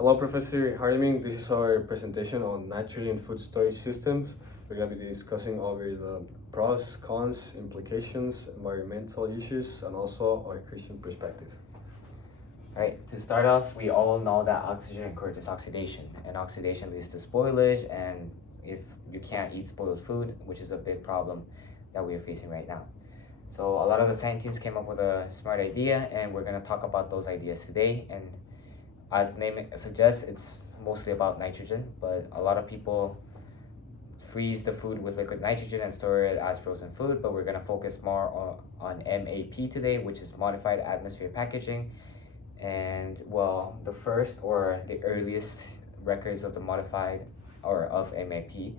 Hello, Professor Harding. This is our presentation on nitrogen food storage systems. We're going to be discussing over the pros, cons, implications, environmental issues, and also our Christian perspective. Right, to start off, we all know that oxygen encourages oxidation, and oxidation leads to spoilage, and if you can't eat spoiled food, which is a big problem that we are facing right now. So a lot of the scientists came up with a smart idea, and we're going to talk about those ideas today. And as the name suggests, it's mostly about nitrogen, but a lot of people freeze the food with liquid nitrogen and store it as frozen food, but we're going to focus more on MAP today, which is modified atmosphere packaging. And well, the first or the earliest records of the modified or of MAP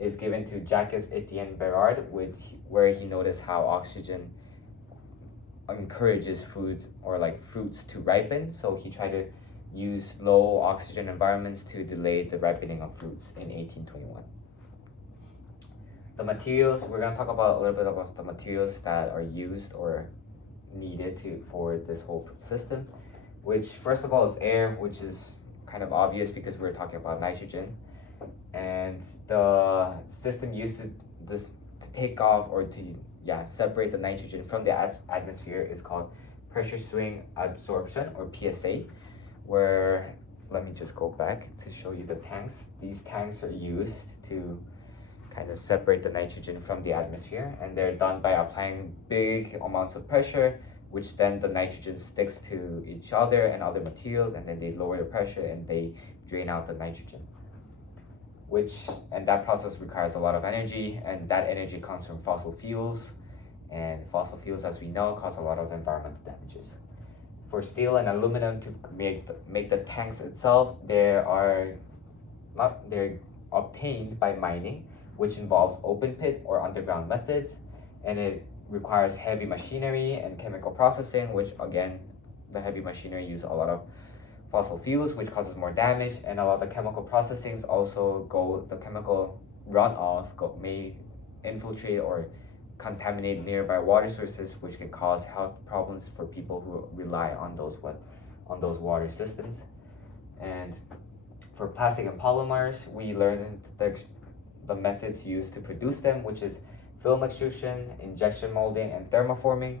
is given to Jacques Etienne Berard, where he noticed how oxygen encourages food or like fruits to ripen. So he tried to use low oxygen environments to delay the ripening of fruits in 1821. The materials, we're going to talk about a little bit about the materials that are used or needed for this whole system, which first of all is air, which is kind of obvious because we're talking about nitrogen. And the system used to take off or to separate the nitrogen from the atmosphere is called pressure swing adsorption, or PSA, where, let me just go back to show you the tanks. These tanks are used to kind of separate the nitrogen from the atmosphere, and they're done by applying big amounts of pressure, which then the nitrogen sticks to each other and other materials, and then they lower the pressure and they drain out the nitrogen. And that process requires a lot of energy, and that energy comes from fossil fuels, and fossil fuels, as we know, cause a lot of environmental damages. For steel and aluminum to make the tanks itself, they're obtained by mining, which involves open pit or underground methods, and it requires heavy machinery and chemical processing, which again, the heavy machinery uses a lot of fossil fuels, which causes more damage, and a lot of the chemical processings the chemical runoff may infiltrate or contaminate nearby water sources, which can cause health problems for people who rely on those water systems. And for plastic and polymers, we learned the methods used to produce them, which is film extrusion, injection molding, and thermoforming.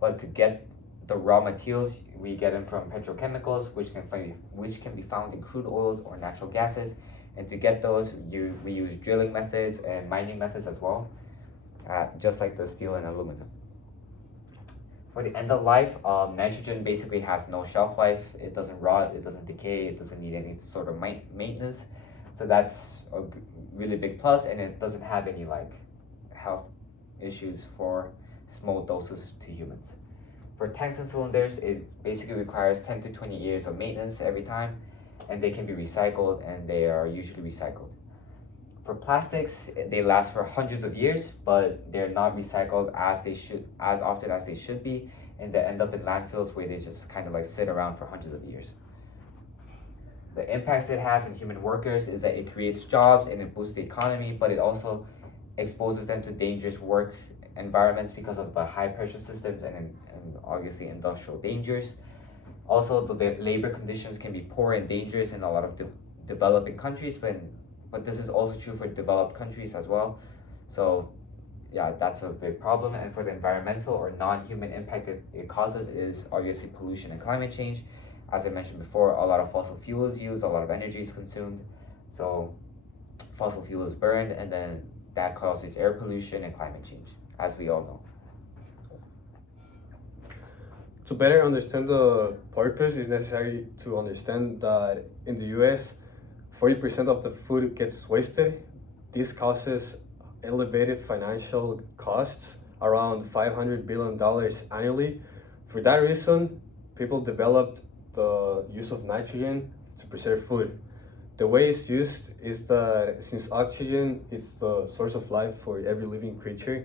But to get the raw materials, we get them from petrochemicals, which can be found in crude oils or natural gases. And to get those, we use drilling methods and mining methods as well, just like the steel and aluminum. For the end of life, nitrogen basically has no shelf life. It doesn't rot, it doesn't decay, it doesn't need any sort of maintenance. So that's a really big plus, and it doesn't have any health issues for small doses to humans. For tanks and cylinders, it basically requires 10 to 20 years of maintenance every time, and they can be recycled, and they are usually recycled. For plastics, they last for hundreds of years, but they're not recycled as often as they should be, and they end up in landfills where they just kind of sit around for hundreds of years. The impacts it has on human workers is that it creates jobs and it boosts the economy, but it also exposes them to dangerous work environments because of the high pressure systems and obviously industrial dangers. Also, the labor conditions can be poor and dangerous in a lot of developing countries, but this is also true for developed countries as well. So that's a big problem. And for the environmental or non-human impact it causes is obviously pollution and climate change. As I mentioned before, a lot of fossil fuel is used, a lot of energy is consumed. So fossil fuel is burned, and then that causes air pollution and climate change, as we all know. To better understand the purpose, it's necessary to understand that in the US, 40% of the food gets wasted. This causes elevated financial costs, around $500 billion annually. For that reason, people developed the use of nitrogen to preserve food. The way it's used is that since oxygen is the source of life for every living creature,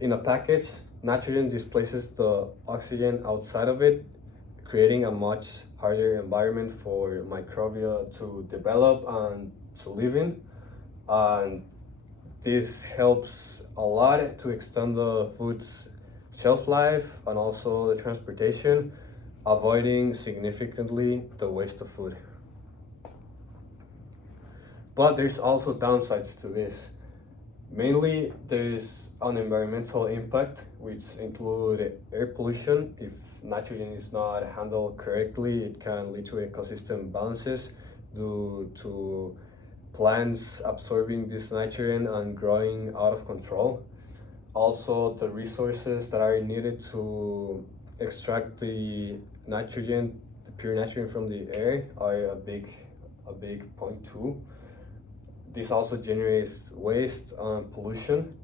in a package, nitrogen displaces the oxygen outside of it, creating a much harder environment for microbia to develop and to live in. And this helps a lot to extend the food's shelf life and also the transportation, avoiding significantly the waste of food. But there's also downsides to this. Mainly, there's an environmental impact, which include air pollution. If nitrogen is not handled correctly, it can lead to ecosystem balances due to plants absorbing this nitrogen and growing out of control. Also, the resources that are needed to extract the nitrogen, the pure nitrogen from the air, are a big point too. This also generates waste and pollution.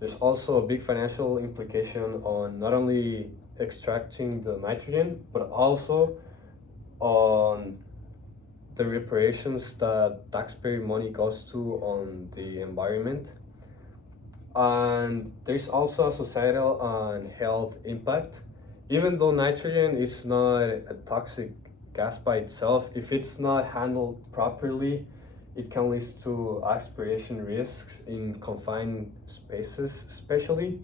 There's also a big financial implication on not only extracting the nitrogen, but also on the reparations that taxpayer money goes to on the environment. And there's also a societal and health impact. Even though nitrogen is not a toxic gas by itself, if it's not handled properly, it can lead to aspiration risks in confined spaces, especially.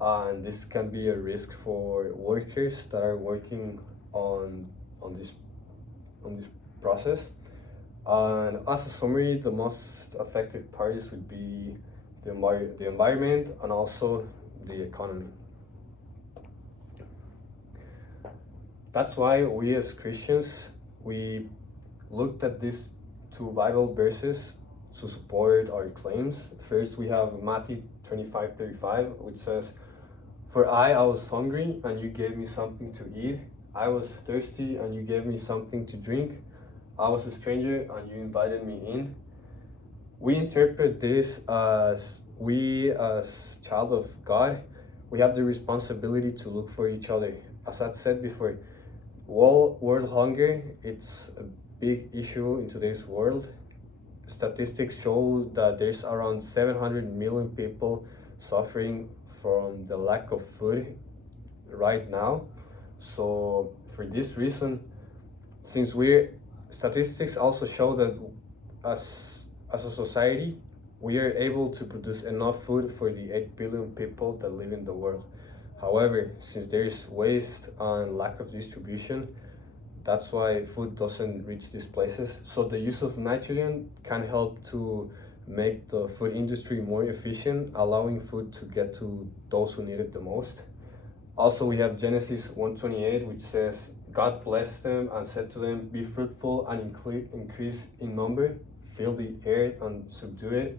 And this can be a risk for workers that are working on this process. And as a summary, the most affected parties would be the environment and also the economy. That's why we as Christians, we looked at these two Bible verses to support our claims. First, we have Matthew 25:35, which says, "For I was hungry, and you gave me something to eat. I was thirsty, and you gave me something to drink. I was a stranger, and you invited me in." We interpret this as we, as child of God, we have the responsibility to look for each other. As I said before, world hunger, it's a big issue in today's world. Statistics show that there's around 700 million people suffering from the lack of food right now. So for this reason, since statistics also show that as a society, we are able to produce enough food for the 8 billion people that live in the world. However, since there's waste and lack of distribution, that's why food doesn't reach these places. So the use of nitrogen can help to make the food industry more efficient, allowing food to get to those who need it the most. Also, we have Genesis 1:28, which says, "God blessed them and said to them, be fruitful and increase in number, fill the earth and subdue it,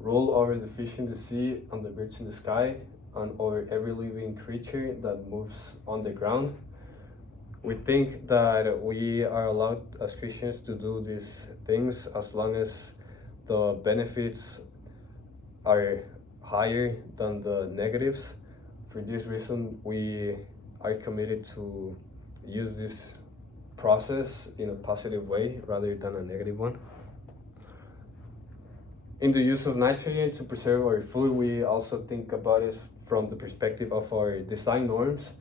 rule over the fish in the sea and the birds in the sky, and over every living creature that moves on the ground." We think that we are allowed as Christians to do these things as long as the benefits are higher than the negatives. For this reason, we are committed to use this process in a positive way rather than a negative one. In the use of nitrogen to preserve our food, we also think about it from the perspective of our design norms.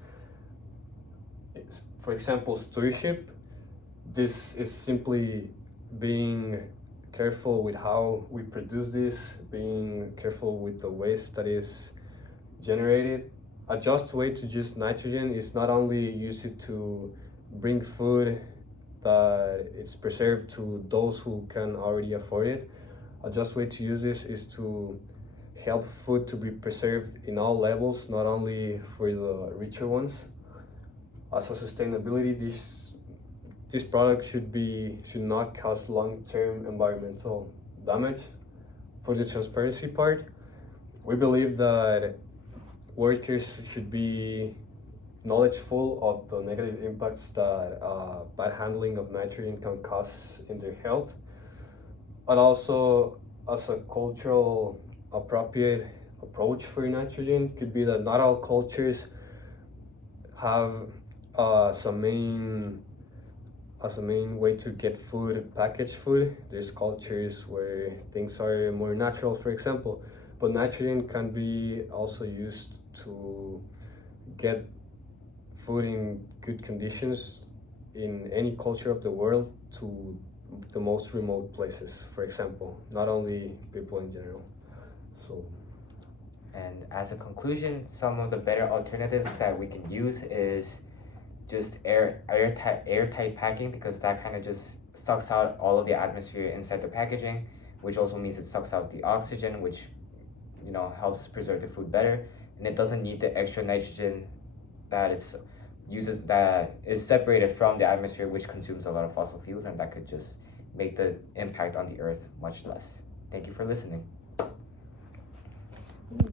For example, stewardship. This is simply being careful with how we produce this, being careful with the waste that is generated. A just way to use nitrogen is not only use it to bring food that it's preserved to those who can already afford it. A just way to use this is to help food to be preserved in all levels, not only for the richer ones. As a sustainability, this product should not cause long-term environmental damage. For the transparency part, we believe that workers should be knowledgeable of the negative impacts that bad handling of nitrogen can cause in their health. And also, as a cultural appropriate approach for nitrogen could be that not all cultures have as a main way to get food, packaged food. There's cultures where things are more natural, for example, but nitrogen can be also used to get food in good conditions in any culture of the world to the most remote places, for example, not only people in general. So, and as a conclusion, some of the better alternatives that we can use is just airtight packing, because that kind of just sucks out all of the atmosphere inside the packaging. which also means it sucks out the oxygen, which helps preserve the food better, and it doesn't need the extra nitrogen that is separated from the atmosphere, which consumes a lot of fossil fuels, and that could just make the impact on the earth much less. Thank you for listening.